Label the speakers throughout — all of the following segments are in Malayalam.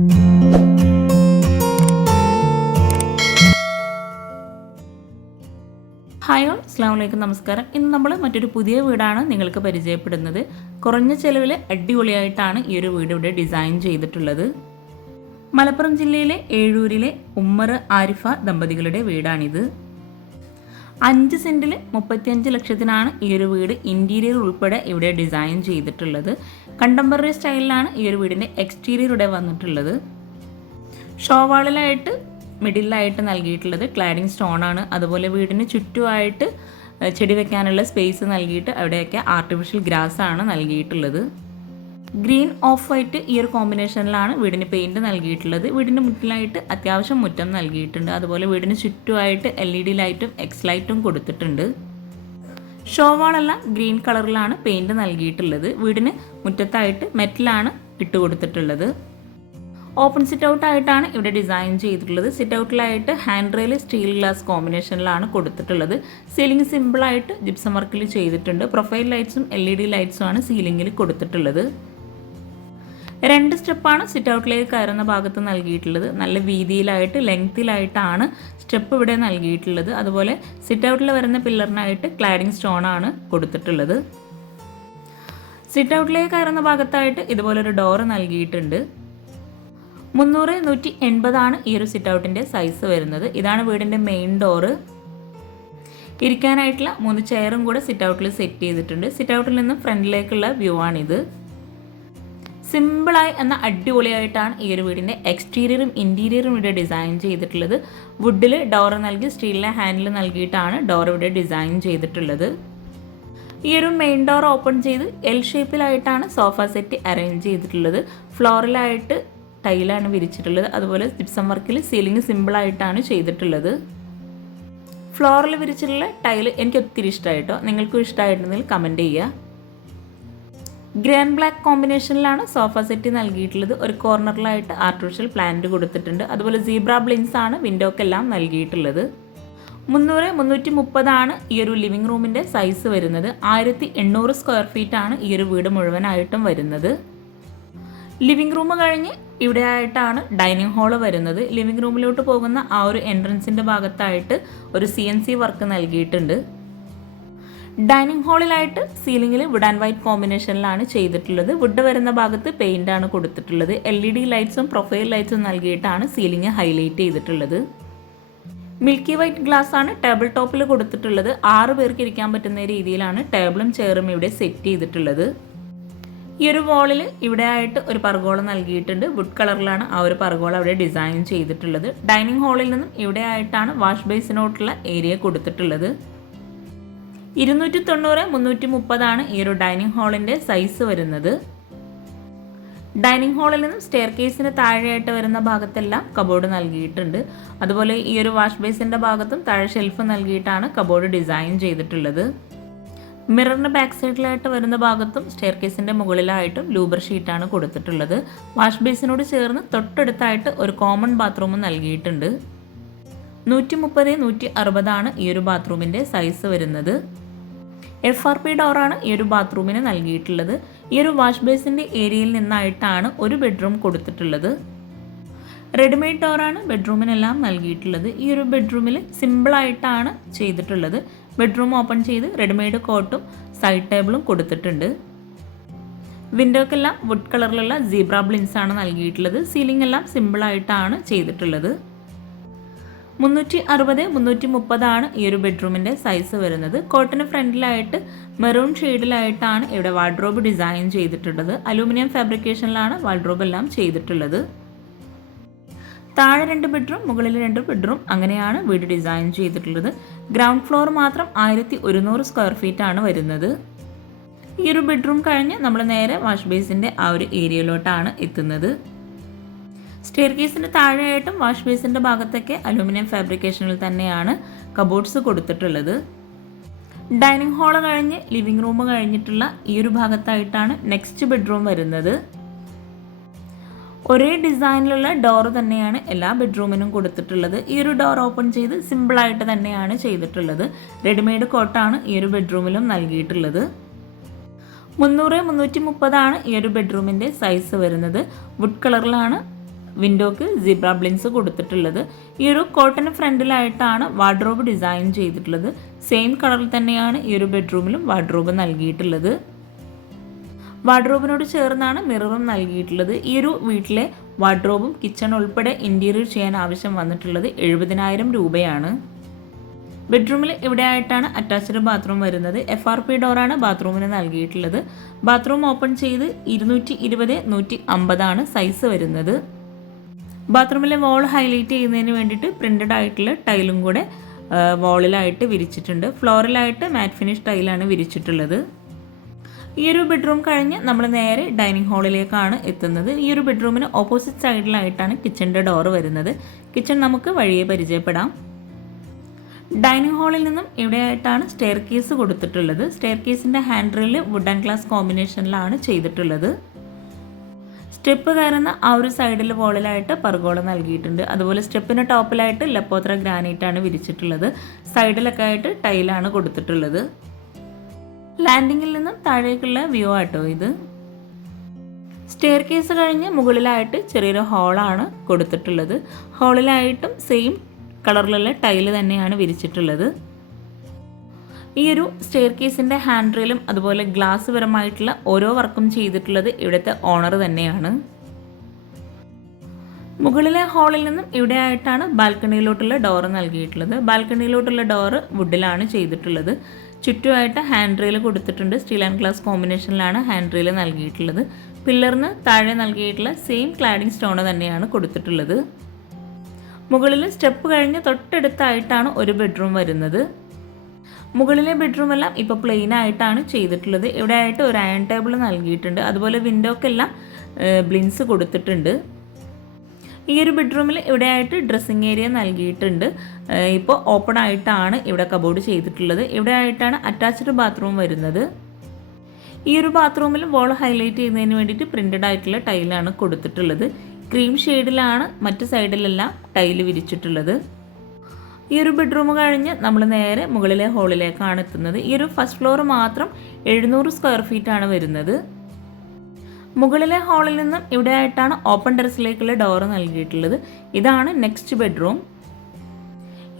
Speaker 1: ഹായ് ഓൾ വലൈക്കും നമസ്കാരം. ഇന്ന് നമ്മൾ മറ്റൊരു പുതിയ വീടാണ് നിങ്ങൾക്ക് പരിചയപ്പെടുന്നത്. കുറഞ്ഞ ചെലവിൽ അടിപൊളിയായിട്ടാണ് ഈ ഒരു വീട് ഇവിടെ ഡിസൈൻ ചെയ്തിട്ടുള്ളത്. മലപ്പുറം ജില്ലയിലെ ഏഴൂരിലെ ഉമ്മർ ആരിഫ ദമ്പതികളുടെ വീടാണിത്. അഞ്ച് സെന്റിൽ മുപ്പത്തിയഞ്ച് ലക്ഷത്തിനാണ് ഈ ഒരു വീട് ഇന്റീരിയർ ഉൾപ്പെടെ ഇവിടെ ഡിസൈൻ ചെയ്തിട്ടുള്ളത്. കണ്ടംപററി സ്റ്റൈലിലാണ് ഈ ഒരു വീടിന്റെ എക്സ്റ്റീരിയർ ഇവിടെ വന്നിട്ടുള്ളത്. ഷോവാളിലായിട്ട് മിഡിലായിട്ട് നൽകിയിട്ടുള്ളത് ക്ലാഡിംഗ് സ്റ്റോൺ ആണ്. അതുപോലെ വീടിന് ചുറ്റുമായിട്ട് ചെടി വെക്കാനുള്ള സ്പേസ് നൽകിയിട്ട് അവിടെയൊക്കെ ആർട്ടിഫിഷ്യൽ ഗ്രാസ് ആണ് നൽകിയിട്ടുള്ളത്. ഗ്രീൻ ഓഫ് വൈറ്റ് ഈ ഒരു കോമ്പിനേഷനിലാണ് വീടിന് പെയിന്റ് നൽകിയിട്ടുള്ളത്. വീടിന്റെ മുറ്റിലായിട്ട് അത്യാവശ്യം മുറ്റം നൽകിയിട്ടുണ്ട്. അതുപോലെ വീടിന് ചുറ്റുമായിട്ട് എൽ ഇ ഡി ലൈറ്റും എക്സ് ലൈറ്റും കൊടുത്തിട്ടുണ്ട്. ഷോവാളെല്ലാം ഗ്രീൻ കളറിലാണ് പെയിന്റ് നൽകിയിട്ടുള്ളത്. വീടിന് മുറ്റത്തായിട്ട് മെറ്റലാണ് ഇട്ട് കൊടുത്തിട്ടുള്ളത്. ഓപ്പൺ സിറ്റ് ഔട്ട് ആയിട്ടാണ് ഇവിടെ ഡിസൈൻ ചെയ്തിട്ടുള്ളത്. സിറ്റ് ഔട്ടിലായിട്ട് ഹാൻഡ് റെയിൽ സ്റ്റീൽ ഗ്ലാസ് കോമ്പിനേഷനിലാണ് കൊടുത്തിട്ടുള്ളത്. സീലിംഗ് സിമ്പിളായിട്ട് ജിപ്സം വർക്കിൽ ചെയ്തിട്ടുണ്ട്. പ്രൊഫൈൽ ലൈറ്റ്സും എൽ ഇ ഡി ലൈറ്റ്സും ആണ് സീലിംഗിൽ കൊടുത്തിട്ടുള്ളത്. രണ്ട് സ്റ്റെപ്പാണ് സിറ്റ് ഔട്ടിലേക്ക് കയറുന്ന ഭാഗത്ത് നൽകിയിട്ടുള്ളത്. നല്ല വീതിയിലായിട്ട് ലെങ്തിലായിട്ടാണ് സ്റ്റെപ്പ് ഇവിടെ നൽകിയിട്ടുള്ളത്. അതുപോലെ സിറ്റ് ഔട്ടിൽ വരുന്ന പില്ലറിനായിട്ട് ക്ലാഡിംഗ് സ്റ്റോൺ ആണ് കൊടുത്തിട്ടുള്ളത്. സിറ്റ് ഔട്ടിലേക്ക് കയറുന്ന ഭാഗത്തായിട്ട് ഇതുപോലൊരു ഡോറ് നൽകിയിട്ടുണ്ട്. മുന്നൂറ് നൂറ്റി എൺപതാണ് ഈ ഒരു സിറ്റ് ഔട്ടിന്റെ സൈസ് വരുന്നത്. ഇതാണ് വീടിന്റെ മെയിൻ ഡോറ് ഇരിക്കാനായിട്ടുള്ള മൂന്ന് ചെയറും കൂടെ സിറ്റ് ഔട്ടിൽ സെറ്റ് ചെയ്തിട്ടുണ്ട്. സിറ്റ് ഔട്ടിൽ നിന്നും ഫ്രണ്ടിലേക്കുള്ള വ്യൂ ആണിത്. സിമ്പിളായി എന്ന അടിപൊളിയായിട്ടാണ് ഈ ഒരു വീടിന്റെ എക്സ്റ്റീരിയറും ഇന്റീരിയറും ഇവിടെ ഡിസൈൻ ചെയ്തിട്ടുള്ളത്. വുഡിൽ ഡോർ നൽകി സ്റ്റീലിലെ ഹാൻഡിൽ നൽകിയിട്ടാണ് ഡോർ ഇവിടെ ഡിസൈൻ ചെയ്തിട്ടുള്ളത്. ഈ ഒരു മെയിൻ ഡോർ ഓപ്പൺ ചെയ്ത് എൽ ഷേപ്പിലായിട്ടാണ് സോഫ സെറ്റ് അറേഞ്ച് ചെയ്തിട്ടുള്ളത്. ഫ്ലോറിലായിട്ട് ടൈലാണ് വിരിച്ചിട്ടുള്ളത്. അതുപോലെ ജിപ്സം വർക്കിൽ സീലിംഗ് സിമ്പിളായിട്ടാണ് ചെയ്തിട്ടുള്ളത്. ഫ്ലോറിൽ വിരിച്ചിട്ടുള്ള ടൈൽ എനിക്ക് ഒത്തിരി ഇഷ്ടമായിട്ടോ. നിങ്ങൾക്കും ഇഷ്ടമായിട്ടുണ്ടെങ്കിൽ കമന്റ് ചെയ്യുക. ഗ്രാൻഡ് ബ്ലാക്ക് കോമ്പിനേഷനിലാണ് സോഫ സെറ്റ് നൽകിയിട്ടുള്ളത്. ഒരു കോർണറിലായിട്ട് ആർട്ടിഫിഷ്യൽ പ്ലാന്റ് കൊടുത്തിട്ടുണ്ട്. അതുപോലെ സീബ്ര ബ്ലിൻസ് ആണ് വിൻഡോക്കെല്ലാം നൽകിയിട്ടുള്ളത്. മുന്നൂറ് മുന്നൂറ്റി മുപ്പതാണ് ഈ ഒരു ലിവിംഗ് റൂമിന്റെ സൈസ് വരുന്നത്. ആയിരത്തി എണ്ണൂറ് സ്ക്വയർ ഫീറ്റ് ആണ് ഈ ഒരു വീട് മുഴുവനായിട്ടും വരുന്നത്. ലിവിംഗ് റൂം കഴിഞ്ഞ് ഇവിടെ ആയിട്ടാണ് ഡൈനിങ് ഹാൾ വരുന്നത്. ലിവിംഗ് റൂമിലോട്ട് പോകുന്ന ആ ഒരു എൻട്രൻസിന്റെ ഭാഗത്തായിട്ട് ഒരു സി വർക്ക് നൽകിയിട്ടുണ്ട്. ഡൈനിങ് ഹാളിലായിട്ട് സീലിംഗിൽ വുഡ് ആൻഡ് വൈറ്റ് കോമ്പിനേഷനിലാണ് ചെയ്തിട്ടുള്ളത്. വുഡ് വരുന്ന ഭാഗത്ത് പെയിന്റ് ആണ് കൊടുത്തിട്ടുള്ളത്. എൽ ഇ ഡി ലൈറ്റ്സും പ്രൊഫൈൽ ലൈറ്റ്സും നൽകിയിട്ടാണ് സീലിംഗ് ഹൈലൈറ്റ് ചെയ്തിട്ടുള്ളത്. മിൽക്കി വൈറ്റ് ഗ്ലാസ് ആണ് ടേബിൾ ടോപ്പിൽ കൊടുത്തിട്ടുള്ളത്. ആറ് പേർക്ക് ഇരിക്കാൻ പറ്റുന്ന രീതിയിലാണ് ടേബിളും ചെയറും ഇവിടെ സെറ്റ് ചെയ്തിട്ടുള്ളത്. ഈ ഒരു വാളിൽ ഇവിടെ ആയിട്ട് ഒരു പർഗോള നൽകിയിട്ടുണ്ട്. വുഡ് കളറിലാണ് ആ ഒരു പർഗോള അവിടെ ഡിസൈൻ ചെയ്തിട്ടുള്ളത്. ഡൈനിങ് ഹാളിൽ നിന്നും ഇവിടെ ആയിട്ടാണ് വാഷ് ബേസിനോട്ടുള്ള ഏരിയ കൊടുത്തിട്ടുള്ളത്. ഇരുന്നൂറ്റി തൊണ്ണൂറ് മുന്നൂറ്റി മുപ്പതാണ് ഈ ഒരു ഡൈനിങ് ഹാളിന്റെ സൈസ് വരുന്നത്. ഡൈനിങ് ഹാളിൽ നിന്നും സ്റ്റെയർ കേസിന് താഴെയായിട്ട് വരുന്ന ഭാഗത്തെല്ലാം കബോർഡ് നൽകിയിട്ടുണ്ട്. അതുപോലെ ഈ ഒരു വാഷ് ബേസിന്റെ ഭാഗത്തും താഴെ ഷെൽഫ് നൽകിയിട്ടാണ് കബോർഡ് ഡിസൈൻ ചെയ്തിട്ടുള്ളത്. മിററിന്റെ ബാക്ക് സൈഡിലായിട്ട് വരുന്ന ഭാഗത്തും സ്റ്റെയർ കേസിന്റെ മുകളിലായിട്ടും ലൂബർ ഷീറ്റാണ് കൊടുത്തിട്ടുള്ളത്. വാഷ് ബേസിനോട് ചേർന്ന് തൊട്ടടുത്തായിട്ട് ഒരു കോമൺ ബാത്റൂം നൽകിയിട്ടുണ്ട്. നൂറ്റി മുപ്പത് നൂറ്റി അറുപതാണ് ഈ ഒരു ബാത്റൂമിന്റെ സൈസ് വരുന്നത്. എഫ് ആർ പി ഡോറാണ് ഈ ഒരു ബാത്റൂമിന് നൽകിയിട്ടുള്ളത്. ഈ ഒരു വാഷ് ബേസിന്റെ ഏരിയയിൽ നിന്നായിട്ടാണ് ഒരു ബെഡ്റൂം കൊടുത്തിട്ടുള്ളത്. റെഡിമെയ്ഡ് ഡോറാണ് ബെഡ്റൂമിനെല്ലാം നൽകിയിട്ടുള്ളത്. ഈ ഒരു ബെഡ്റൂമിൽ സിമ്പിളായിട്ടാണ് ചെയ്തിട്ടുള്ളത്. ബെഡ്റൂം ഓപ്പൺ ചെയ്ത് റെഡിമെയ്ഡ് കോട്ടും സൈഡ് ടേബിളും കൊടുത്തിട്ടുണ്ട്. വിൻഡോക്കെല്ലാം വുഡ് കളറിലുള്ള സീബ്ര ബ്ലിൻസ് ആണ് നൽകിയിട്ടുള്ളത്. സീലിംഗ് എല്ലാം സിമ്പിളായിട്ടാണ് ചെയ്തിട്ടുള്ളത്. മുന്നൂറ്റി അറുപത് മുന്നൂറ്റി മുപ്പതാണ് ഈ ഒരു ബെഡ്റൂമിന്റെ സൈസ് വരുന്നത്. കോട്ടന് ഫ്രണ്ടിലായിട്ട് മെറൂൺ ഷെയ്ഡിലായിട്ടാണ് ഇവിടെ വാർഡ്രോബ് ഡിസൈൻ ചെയ്തിട്ടുള്ളത്. അലൂമിനിയം ഫാബ്രിക്കേഷനിലാണ് വാർഡ്രോബ് എല്ലാം ചെയ്തിട്ടുള്ളത്. താഴെ രണ്ട് ബെഡ്റൂം മുകളിൽ രണ്ട് ബെഡ്റൂം അങ്ങനെയാണ് വീട് ഡിസൈൻ ചെയ്തിട്ടുള്ളത്. ഗ്രൗണ്ട് ഫ്ലോർ മാത്രം ആയിരത്തി ഒരുന്നൂറ് സ്ക്വയർ ഫീറ്റ് ആണ് വരുന്നത്. ഈ ഒരു ബെഡ്റൂം കഴിഞ്ഞ് നമ്മൾ നേരെ വാഷ് ബേസിന്റെ ആ ഒരു ഏരിയയിലോട്ടാണ് എത്തുന്നത്. സ്റ്റെയർ കേസിന്റെ താഴെയായിട്ടും വാഷ് ബേസിന്റെ ഭാഗത്തൊക്കെ അലൂമിനിയം ഫാബ്രിക്കേഷനിൽ തന്നെയാണ് കബോർഡ്സ് കൊടുത്തിട്ടുള്ളത്. ഡൈനിങ് ഹാൾ കഴിഞ്ഞ് ലിവിംഗ് റൂം കഴിഞ്ഞിട്ടുള്ള ഈ ഒരു ഭാഗത്തായിട്ടാണ് നെക്സ്റ്റ് ബെഡ്റൂം വരുന്നത്. ഒരേ ഡിസൈനിലുള്ള ഡോർ തന്നെയാണ് എല്ലാ ബെഡ്റൂമിനും കൊടുത്തിട്ടുള്ളത്. ഈ ഒരു ഡോർ ഓപ്പൺ ചെയ്ത് സിമ്പിളായിട്ട് തന്നെയാണ് ചെയ്തിട്ടുള്ളത്. റെഡിമെയ്ഡ് കോട്ടാണ് ഈ ഒരു ബെഡ്റൂമിലും നൽകിയിട്ടുള്ളത്. മുന്നൂറ് മുന്നൂറ്റി മുപ്പതാണ് ഈ ഒരു ബെഡ്റൂമിന്റെ സൈസ് വരുന്നത്. വുഡ് കളറിലാണ് വിൻഡോക്ക് സിബ്ര ബ്ലിൻസ് കൊടുത്തിട്ടുള്ളത്. ഈ ഒരു കോട്ടന് ഫ്രണ്ടിലായിട്ടാണ് വാർഡ്രോബ് ഡിസൈൻ ചെയ്തിട്ടുള്ളത്. സെയിം കളറിൽ തന്നെയാണ് ഈ ഒരു ബെഡ്റൂമിലും വാർഡ്രോബ് നൽകിയിട്ടുള്ളത്. വാർഡ്രോബിനോട് ചേർന്നാണ് മിററും നൽകിയിട്ടുള്ളത്. ഈ ഒരു വീട്ടിലെ വാർഡ്രോബും കിച്ചൺ ഉൾപ്പെടെ ഇന്റീരിയർ ചെയ്യാൻ ആവശ്യം വന്നിട്ടുള്ളത് എഴുപതിനായിരം രൂപയാണ്. ബെഡ്റൂമിൽ ഇവിടെ ആയിട്ടാണ് അറ്റാച്ച്ഡ് ബാത്റൂം വരുന്നത് എഫ് ആർ പി ഡോറാണ് ബാത്റൂമിന് നൽകിയിട്ടുള്ളത്. ബാത്റൂം ഓപ്പൺ ചെയ്ത് ഇരുന്നൂറ്റി ഇരുപത് നൂറ്റി അമ്പതാണ് സൈസ് വരുന്നത്. ബാത്റൂമിലെ വോൾ ഹൈലൈറ്റ് ചെയ്യുന്നതിന് വേണ്ടിയിട്ട് പ്രിന്റഡ് ആയിട്ടുള്ള ടൈലും കൂടെ വോളിലായിട്ട് വിരിച്ചിട്ടുണ്ട്. ഫ്ലോറിലായിട്ട് മാറ്റ് ഫിനിഷ് ടൈലാണ് വിരിച്ചിട്ടുള്ളത്. ഈ ഒരു ബെഡ്റൂം കഴിഞ്ഞ് നമ്മൾ നേരെ ഡൈനിങ് ഹാളിലേക്കാണ് എത്തുന്നത്. ഈ ഒരു ബെഡ്റൂമിന് ഓപ്പോസിറ്റ് സൈഡിലായിട്ടാണ് കിച്ചന്റെ ഡോറ് വരുന്നത്. കിച്ചൺ നമുക്ക് വഴിയെ പരിചയപ്പെടാം. ഡൈനിങ് ഹാളിൽ നിന്നും ഇവിടെയായിട്ടാണ് സ്റ്റെയർ കേസ് കൊടുത്തിട്ടുള്ളത്. സ്റ്റെയർ കേസിന്റെ ഹാൻഡ്രിൽ വുഡ് ആൻഡ് ഗ്ലാസ് കോമ്പിനേഷനിലാണ് ചെയ്തിട്ടുള്ളത്. സ്റ്റെപ്പ് കയറുന്ന ആ ഒരു സൈഡിൽ വോളിലായിട്ട് പർഗോള നൽകിയിട്ടുണ്ട്. അതുപോലെ സ്റ്റെപ്പിന് ടോപ്പിലായിട്ട് ലപ്പോത്ര ഗ്രാനൈറ്റ് ആണ് വിരിച്ചിട്ടുള്ളത്. സൈഡിലൊക്കെ ആയിട്ട് ടൈലാണ് കൊടുത്തിട്ടുള്ളത്. ലാൻഡിങ്ങിൽ നിന്നും താഴേക്കുള്ള വ്യൂ ആട്ടോ ഇത്. സ്റ്റെയർ കേസ് കഴിഞ്ഞ് മുകളിലായിട്ട് ചെറിയൊരു ഹോളാണ് കൊടുത്തിട്ടുള്ളത്. ഹോളിലായിട്ടും സെയിം കളറിലുള്ള ടൈൽ തന്നെയാണ് വിരിച്ചിട്ടുള്ളത്. ഈ ഒരു സ്റ്റെയർ കേസിന്റെ ഹാൻഡ് റെയിലും അതുപോലെ ഗ്ലാസ് പരമായിട്ടുള്ള ഓരോ വർക്കും ചെയ്തിട്ടുള്ളത് ഇവിടുത്തെ ഓണർ തന്നെയാണ്. മുകളിലെ ഹാളിൽ നിന്നും ഇവിടെ ആയിട്ടാണ് ബാൽക്കണിയിലോട്ടുള്ള ഡോറ് നൽകിയിട്ടുള്ളത്. ബാൽക്കണിയിലോട്ടുള്ള ഡോറ് വുഡിലാണ് ചെയ്തിട്ടുള്ളത്. ചുറ്റുമായിട്ട് ഹാൻഡ് റെയിൽ കൊടുത്തിട്ടുണ്ട്. സ്റ്റീൽ ആൻഡ് ഗ്ലാസ് കോമ്പിനേഷനിലാണ് ഹാൻഡ് റെയിൽ നൽകിയിട്ടുള്ളത്. പില്ലറിന് താഴെ നൽകിയിട്ടുള്ള സെയിം ക്ലാഡിംഗ് സ്റ്റോൺ തന്നെയാണ് കൊടുത്തിട്ടുള്ളത്. മുകളിൽ സ്റ്റെപ്പ് കഴിഞ്ഞ് തൊട്ടടുത്തായിട്ടാണ് ഒരു ബെഡ്റൂം വരുന്നത്. മുകളിലെ ബെഡ്റൂം എല്ലാം ഇപ്പോൾ പ്ലെയിൻ ആയിട്ടാണ് ചെയ്തിട്ടുള്ളത്. ഇവിടെ ആയിട്ട് ഒരു അയൺ ടേബിൾ നൽകിയിട്ടുണ്ട്. അതുപോലെ വിൻഡോക്കെല്ലാം ബ്ലിൻസ് കൊടുത്തിട്ടുണ്ട്. ഈ ഒരു ബെഡ്റൂമിൽ ഇവിടെ ആയിട്ട് ഡ്രസ്സിങ് ഏരിയ നൽകിയിട്ടുണ്ട്. ഇപ്പോൾ ഓപ്പൺ ആയിട്ടാണ് ഇവിടെ കബോർഡ് ചെയ്തിട്ടുള്ളത്. ഇവിടെ ആയിട്ടാണ് അറ്റാച്ച്ഡ് ബാത്റൂം വരുന്നത്. ഈ ഒരു ബാത്റൂമിൽ വോൾ ഹൈലൈറ്റ് ചെയ്യുന്നതിന് വേണ്ടിയിട്ട് പ്രിന്റഡ് ആയിട്ടുള്ള ടൈലാണ് കൊടുത്തിട്ടുള്ളത്. ക്രീം ഷെയ്ഡിലാണ് മറ്റു സൈഡിലെല്ലാം ടൈൽ വിരിച്ചിട്ടുള്ളത്. ഈ ഒരു ബെഡ്റൂം കഴിഞ്ഞ് നമ്മൾ നേരെ മുകളിലെ ഹോളിലേക്കാണ് എത്തുന്നത്. ഈ ഒരു ഫസ്റ്റ് ഫ്ലോർ മാത്രം എഴുന്നൂറ് സ്ക്വയർ ഫീറ്റ് ആണ് വരുന്നത്. മുകളിലെ ഹാളിൽ നിന്നും ഇവിടെ ആയിട്ടാണ് ഓപ്പൺ ടെറസിലേക്കുള്ള ഡോർ നൽകിയിട്ടുള്ളത്. ഇതാണ് നെക്സ്റ്റ് ബെഡ്റൂം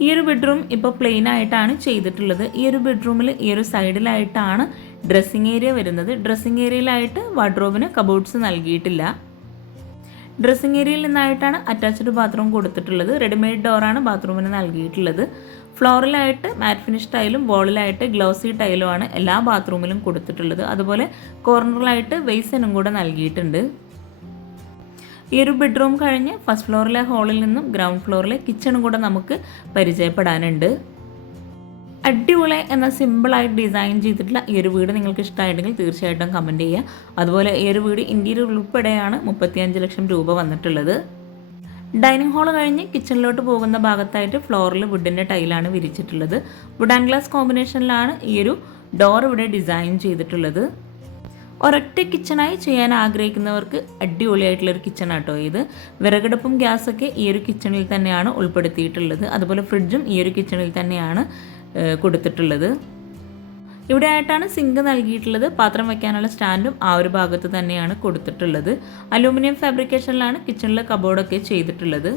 Speaker 1: ഈ ഒരു ബെഡ്റൂം ഇപ്പോൾ പ്ലെയിൻ ആയിട്ടാണ് ചെയ്തിട്ടുള്ളത്. ഈ ഒരു ബെഡ്റൂമിൽ ഈ ഒരു സൈഡിലായിട്ടാണ് ഡ്രസ്സിങ് ഏരിയ വരുന്നത്. ഡ്രസ്സിങ് ഏരിയയിലായിട്ട് വാർഡ്രോബിന് കബോർഡ്സ് നൽകിയിട്ടില്ല. ഡ്രസ്സിംഗ് ഏരിയയിൽ നിന്നായിട്ടാണ് അറ്റാച്ച്ഡ് ബാത്റൂം കൊടുത്തിട്ടുള്ളത്. റെഡിമെയ്ഡ് ഡോറാണ് ബാത്റൂമിന് നൽകിയിട്ടുള്ളത്. ഫ്ലോറിലായിട്ട് മാറ്റ് ഫിനിഷ് ടൈലും വോളിലായിട്ട് ഗ്ലോസി ടൈലുമാണ് എല്ലാ ബാത്റൂമിലും കൊടുത്തിട്ടുള്ളത്. അതുപോലെ കോർണറിലായിട്ട് വെയ്സനും കൂടെ നൽകിയിട്ടുണ്ട്. ഈ ഒരു ബെഡ്റൂം കഴിഞ്ഞ് ഫസ്റ്റ് ഫ്ലോറിലെ ഹാളിൽ നിന്നും ഗ്രൗണ്ട് ഫ്ലോറിലെ കിച്ചണും കൂടെ നമുക്ക് പരിചയപ്പെടാനുണ്ട്. അടിപൊളി എന്ന സിമ്പിളായിട്ട് ഡിസൈൻ ചെയ്തിട്ടുള്ള ഈ ഒരു വീട് നിങ്ങൾക്ക് ഇഷ്ടമായിട്ടുണ്ടെങ്കിൽ തീർച്ചയായിട്ടും കമന്റ് ചെയ്യുക. അതുപോലെ ഈ ഒരു വീട് ഇന്റീരിയർ ഉൾപ്പെടെയാണ് മുപ്പത്തിയഞ്ച് ലക്ഷം രൂപ വന്നിട്ടുള്ളത്. ഡൈനിങ് ഹാൾ കഴിഞ്ഞ് കിച്ചണിലോട്ട് പോകുന്ന ഭാഗത്തായിട്ട് ഫ്ലോറിൽ വുഡിന്റെ ടൈലാണ് വിരിച്ചിട്ടുള്ളത്. വുഡ് ആൻഡ് ഗ്ലാസ് കോമ്പിനേഷനിലാണ് ഈ ഒരു ഡോർ ഇവിടെ ഡിസൈൻ ചെയ്തിട്ടുള്ളത്. ഒരൊറ്റ കിച്ചണായി ചെയ്യാൻ ആഗ്രഹിക്കുന്നവർക്ക് അടിപൊളിയായിട്ടുള്ളൊരു കിച്ചൺ ആട്ടോ ഇത്. വിറകടുപ്പും ഗ്യാസൊക്കെ ഈ ഒരു കിച്ചണിൽ തന്നെയാണ് ഉൾപ്പെടുത്തിയിട്ടുള്ളത്. അതുപോലെ ഫ്രിഡ്ജും ഈ ഒരു കിച്ചണിൽ തന്നെയാണ് കൊടുത്തിട്ടുള്ളത്. ഇവിടെ ആയിട്ടാണ് സിങ്ക് നൽകിയിട്ടുള്ളത്. പാത്രം വയ്ക്കാനുള്ള സ്റ്റാൻഡും ആ ഒരു ഭാഗത്ത് തന്നെയാണ് കൊടുത്തിട്ടുള്ളത്. അലൂമിനിയം ഫാബ്രിക്കേഷനിലാണ് കിച്ചണിലെ കബോർഡൊക്കെ ചെയ്തിട്ടുള്ളത്.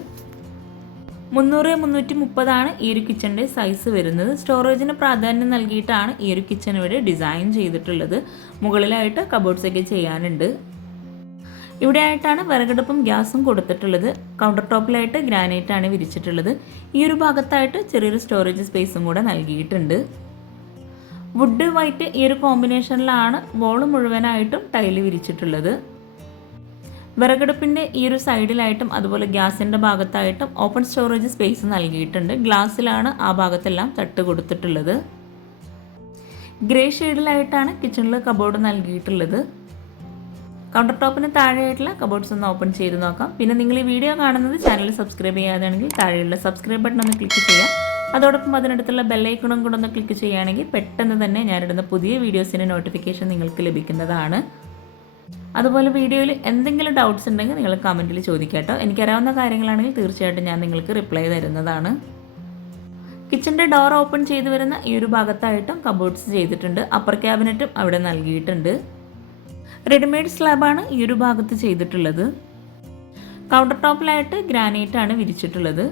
Speaker 1: മുന്നൂറ് മുന്നൂറ്റി മുപ്പതാണ് ഈ ഒരു കിച്ചണിന്റെ സൈസ് വരുന്നത്. സ്റ്റോറേജിന് പ്രാധാന്യം നൽകിയിട്ടാണ് ഈ ഒരു കിച്ചൺ ഇവിടെ ഡിസൈൻ ചെയ്തിട്ടുള്ളത്. മുകളിലായിട്ട് കബോർഡ്സൊക്കെ ചെയ്യാനുണ്ട്. ഇവിടെ ആയിട്ടാണ് വിറകടുപ്പും ഗ്യാസും കൊടുത്തിട്ടുള്ളത്. കൗണ്ടർ ടോപ്പിലായിട്ട് ഗ്രാനൈറ്റ് ആണ് വിരിച്ചിട്ടുള്ളത്. ഈ ഒരു ഭാഗത്തായിട്ട് ചെറിയൊരു സ്റ്റോറേജ് സ്പേസും കൂടെ നൽകിയിട്ടുണ്ട്. വുഡ് വൈറ്റ് ഈ ഒരു കോമ്പിനേഷനിലാണ് വോൾ മുഴുവനായിട്ടും ടൈൽ വിരിച്ചിട്ടുള്ളത്. വിറകടുപ്പിന്റെ ഈ ഒരു സൈഡിലായിട്ടും അതുപോലെ ഗ്യാസിന്റെ ഭാഗത്തായിട്ടും ഓപ്പൺ സ്റ്റോറേജ് സ്പേസ് നൽകിയിട്ടുണ്ട്. ഗ്ലാസ്സിലാണ് ആ ഭാഗത്തെല്ലാം തട്ട് കൊടുത്തിട്ടുള്ളത്. ഗ്രേ ഷെയ്ഡിലായിട്ടാണ് കിച്ചണിൽ കബോർഡ് നൽകിയിട്ടുള്ളത്. കൗണ്ടർ ടോപ്പിന് താഴെയായിട്ടുള്ള കബോർഡ്സ് ഒന്ന് ഓപ്പൺ ചെയ്ത് നോക്കാം. പിന്നെ നിങ്ങൾ ഈ വീഡിയോ കാണുന്നത് ചാനൽ സബ്സ്ക്രൈബ് ചെയ്യാതാണെങ്കിൽ താഴെയുള്ള സബ്സ്ക്രൈബ് ബട്ടൺ ഒന്ന് ക്ലിക്ക് ചെയ്യാം അതോടൊപ്പം അതിനടുത്തുള്ള ബെല്ലൈക്കണും കൂടെ ഒന്ന് ക്ലിക്ക് ചെയ്യുകയാണെങ്കിൽ പെട്ടെന്ന് തന്നെ ഞാനിടുന്ന പുതിയ വീഡിയോസിന്റെ നോട്ടിഫിക്കേഷൻ നിങ്ങൾക്ക് ലഭിക്കുന്നതാണ്. അതുപോലെ വീഡിയോയിൽ എന്തെങ്കിലും ഡൗട്ട്സ് ഉണ്ടെങ്കിൽ നിങ്ങൾ കമന്റിൽ ചോദിക്കാട്ടോ. എനിക്കറിയാവുന്ന കാര്യങ്ങളാണെങ്കിൽ തീർച്ചയായിട്ടും ഞാൻ നിങ്ങൾക്ക് റിപ്ലൈ തരുന്നതാണ്. കിച്ചന്റെ ഡോർ ഓപ്പൺ ചെയ്തു വരുന്ന ഈ ഒരു ഭാഗത്തായിട്ടും കബോർഡ്സ് ചെയ്തിട്ടുണ്ട്. അപ്പർ ക്യാബിനറ്റും അവിടെ നൽകിയിട്ടുണ്ട്. റെഡിമെയ്ഡ് സ്ലാബാണ് ഈ ഒരു ഭാഗത്ത് ചെയ്തിട്ടുള്ളത്. കൗണ്ടർ ടോപ്പിലായിട്ട് ഗ്രാനൈറ്റ് ആണ് വിരിച്ചിട്ടുള്ളത്.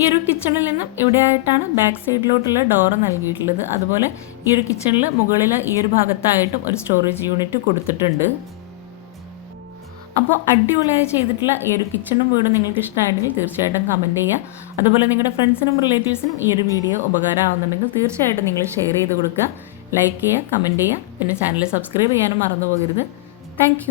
Speaker 1: ഈ ഒരു കിച്ചണിൽ നിന്നും ഇവിടെ ആയിട്ടാണ് ബാക്ക് സൈഡിലോട്ടുള്ള ഡോർ നൽകിയിട്ടുള്ളത്. അതുപോലെ ഈ ഒരു കിച്ചണിൽ മുകളിൽ ഈ ഒരു ഭാഗത്തായിട്ടും ഒരു സ്റ്റോറേജ് യൂണിറ്റ് കൊടുത്തിട്ടുണ്ട്. അപ്പോൾ അടിപൊളിയായി ചെയ്തിട്ടുള്ള ഈ ഒരു കിച്ചണും വീടും നിങ്ങൾക്ക് ഇഷ്ടമായിട്ടുണ്ടെങ്കിൽ തീർച്ചയായിട്ടും കമന്റ് ചെയ്യുക. അതുപോലെ നിങ്ങളുടെ ഫ്രണ്ട്സിനും റിലേറ്റീവ്സിനും ഈ ഒരു വീഡിയോ ഉപകാരമാവുന്നുണ്ടെങ്കിൽ തീർച്ചയായിട്ടും നിങ്ങൾ ഷെയർ ചെയ്ത് കൊടുക്കുക. ലൈക്ക് ചെയ്യുക കമന്റ് ചെയ്യുക പിന്നെ ചാനൽ സബ്സ്ക്രൈബ് ചെയ്യാനും മറന്നു പോകരുത്. താങ്ക്